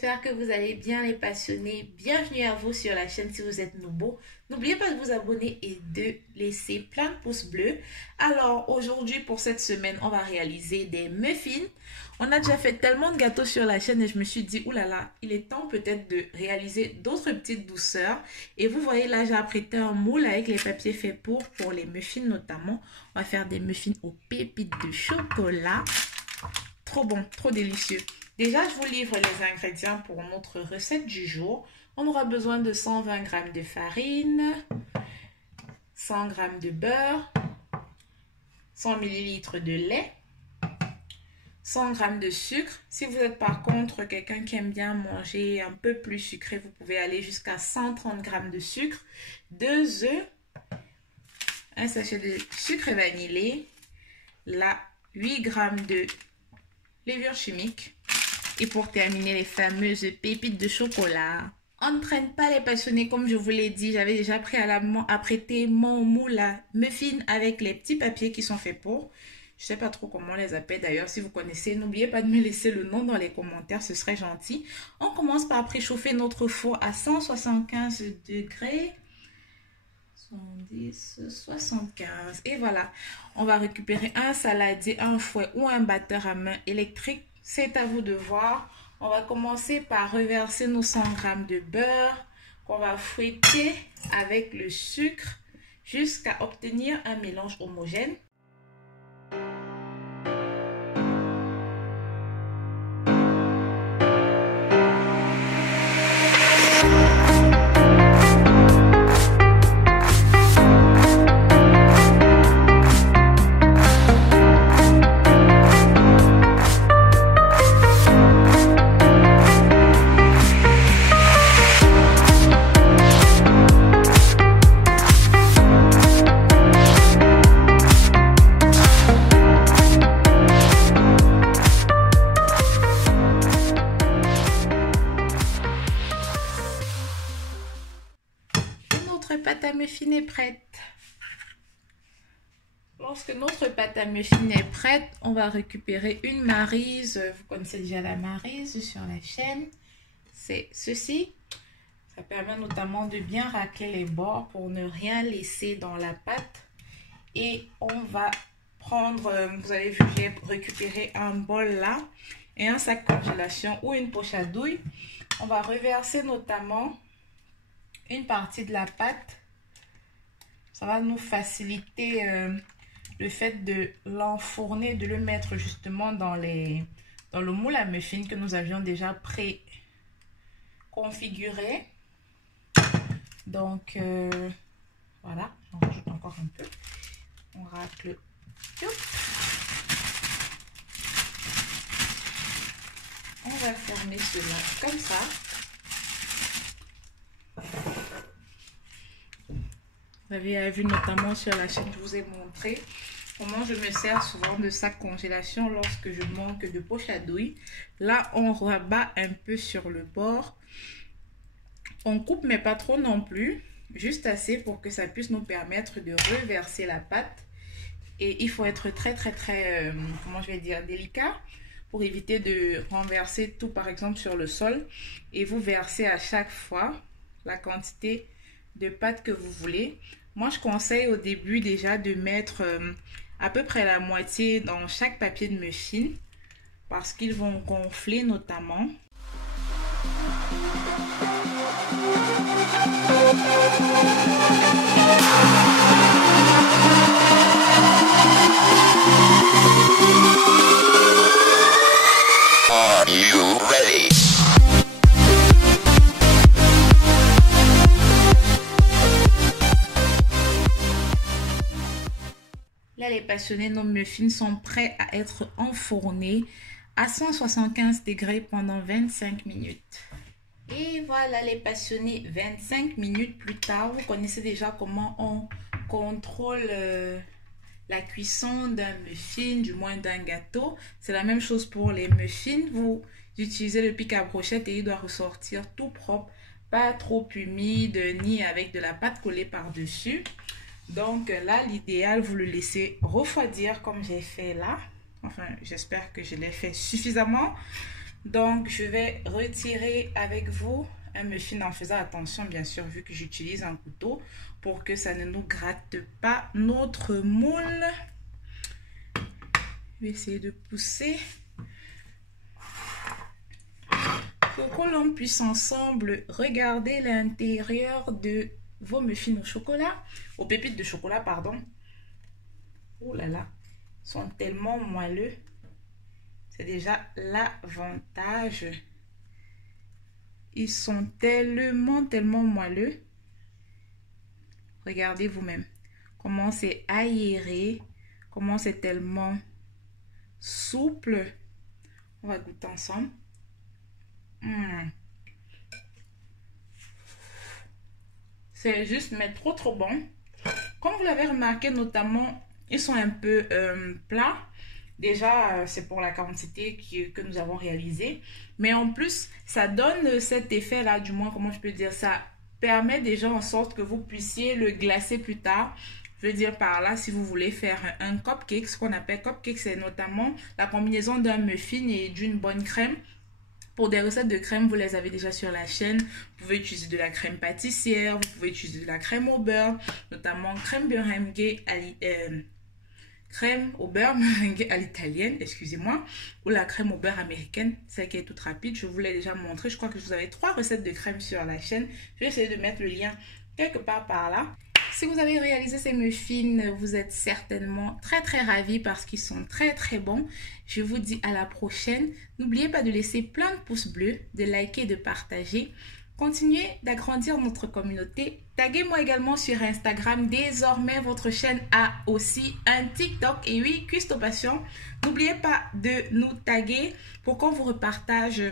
j'espère que vous allez bien les passionnés. Bienvenue à vous sur la chaîne si vous êtes nouveau. N'oubliez pas de vous abonner et de laisser plein de pouces bleus. Alors aujourd'hui pour cette semaine, on va réaliser des muffins. On a déjà fait tellement de gâteaux sur la chaîne et je me suis dit, oulala, il est temps peut-être de réaliser d'autres petites douceurs. Et vous voyez là, j'ai apprêté un moule avec les papiers faits pour les muffins notamment. On va faire des muffins aux pépites de chocolat. Trop bon, trop délicieux. Déjà, je vous livre les ingrédients pour notre recette du jour. On aura besoin de 120 g de farine, 100 g de beurre, 100 ml de lait, 100 g de sucre. Si vous êtes par contre quelqu'un qui aime bien manger un peu plus sucré, vous pouvez aller jusqu'à 130 g de sucre, 2 œufs, un sachet de sucre vanillé, là 8 g de levure chimique. Et pour terminer, les fameuses pépites de chocolat. On ne traîne pas les passionnés, comme je vous l'ai dit. J'avais déjà préalablement apprêté mon moule à muffin avec les petits papiers qui sont faits pour. Je ne sais pas trop comment on les appelle d'ailleurs. Si vous connaissez, n'oubliez pas de me laisser le nom dans les commentaires. Ce serait gentil. On commence par préchauffer notre four à 175 degrés. 110, 75. Et voilà. On va récupérer un saladier, un fouet ou un batteur à main électrique. C'est à vous de voir. On va commencer par reverser nos 100 g de beurre qu'on va fouetter avec le sucre jusqu'à obtenir un mélange homogène. Pâte à muffin est prête. Lorsque notre pâte à muffin est prête, on va récupérer une maryse. Vous connaissez déjà la maryse sur la chaîne. C'est ceci. Ça permet notamment de bien racler les bords pour ne rien laisser dans la pâte. Et on va prendre, vous avez vu, j'ai récupéré un bol là et un sac congélation ou une poche à douille. On va reverser notamment une partie de la pâte. Ça va nous faciliter le fait de l'enfourner, de le mettre justement dans le moule à muffin que nous avions déjà pré-configuré. Donc voilà, j'en rajoute encore un peu. On racle. On va fermer cela comme ça. Vous avez vu notamment sur la chaîne, je vous ai montré comment je me sers souvent de sac congélation lorsque je manque de poche à douille. Là, on rabat un peu sur le bord. On coupe, mais pas trop non plus. Juste assez pour que ça puisse nous permettre de reverser la pâte. Et il faut être très, comment je vais dire, délicat pour éviter de renverser tout, par exemple, sur le sol. Et vous versez à chaque fois la quantité de pâte que vous voulez. Moi, je conseille au début déjà de mettre à peu près la moitié dans chaque papier de muffin parce qu'ils vont gonfler notamment. Are you ready? Là, les passionnés, nos muffins sont prêts à être enfournés à 175 degrés pendant 25 minutes. Et voilà les passionnés, 25 minutes plus tard, vous connaissez déjà comment on contrôle la cuisson d'un muffin, du moins d'un gâteau. C'est la même chose pour les muffins. Vous utilisez le pic à brochette et il doit ressortir tout propre, pas trop humide, ni avec de la pâte collée par-dessus. Donc là, l'idéal, vous le laissez refroidir comme j'ai fait là. Enfin, j'espère que je l'ai fait suffisamment. Donc, je vais retirer avec vous un muffin en faisant attention, bien sûr, vu que j'utilise un couteau pour que ça ne nous gratte pas notre moule. Je vais essayer de pousser pour que l'on puisse ensemble regarder l'intérieur de vos muffins au chocolat, aux pépites de chocolat, pardon. Oh là là, ils sont tellement moelleux. C'est déjà l'avantage. Ils sont tellement moelleux. Regardez vous-même comment c'est aéré, comment c'est tellement souple. On va goûter ensemble. C'est juste, mais trop bon. Comme vous l'avez remarqué, notamment, ils sont un peu plats. Déjà, c'est pour la quantité que nous avons réalisée. Mais en plus, ça donne cet effet-là, du moins, comment je peux dire, ça permet déjà en sorte que vous puissiez le glacer plus tard. Je veux dire par là, si vous voulez faire un cupcake, ce qu'on appelle cupcake, c'est notamment la combinaison d'un muffin et d'une bonne crème. Pour des recettes de crème, vous les avez déjà sur la chaîne. Vous pouvez utiliser de la crème pâtissière, vous pouvez utiliser de la crème au beurre, notamment crème au beurre meringuée à l'italienne, excusez-moi, ou la crème au beurre américaine, celle qui est toute rapide. Je vous l'ai déjà montré. Je crois que vous avez 3 recettes de crème sur la chaîne. Je vais essayer de mettre le lien quelque part par là. Si vous avez réalisé ces muffins, vous êtes certainement très ravis parce qu'ils sont très bons. Je vous dis à la prochaine. N'oubliez pas de laisser plein de pouces bleus, de liker et de partager. Continuez d'agrandir notre communauté. Taguez-moi également sur Instagram. Désormais, votre chaîne a aussi un TikTok. Et oui, Custo Passion. N'oubliez pas de nous taguer pour qu'on vous repartage.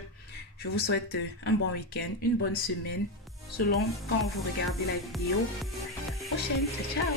Je vous souhaite un bon week-end, une bonne semaine, selon quand vous regardez la vidéo. Prochaine. Ciao, ciao.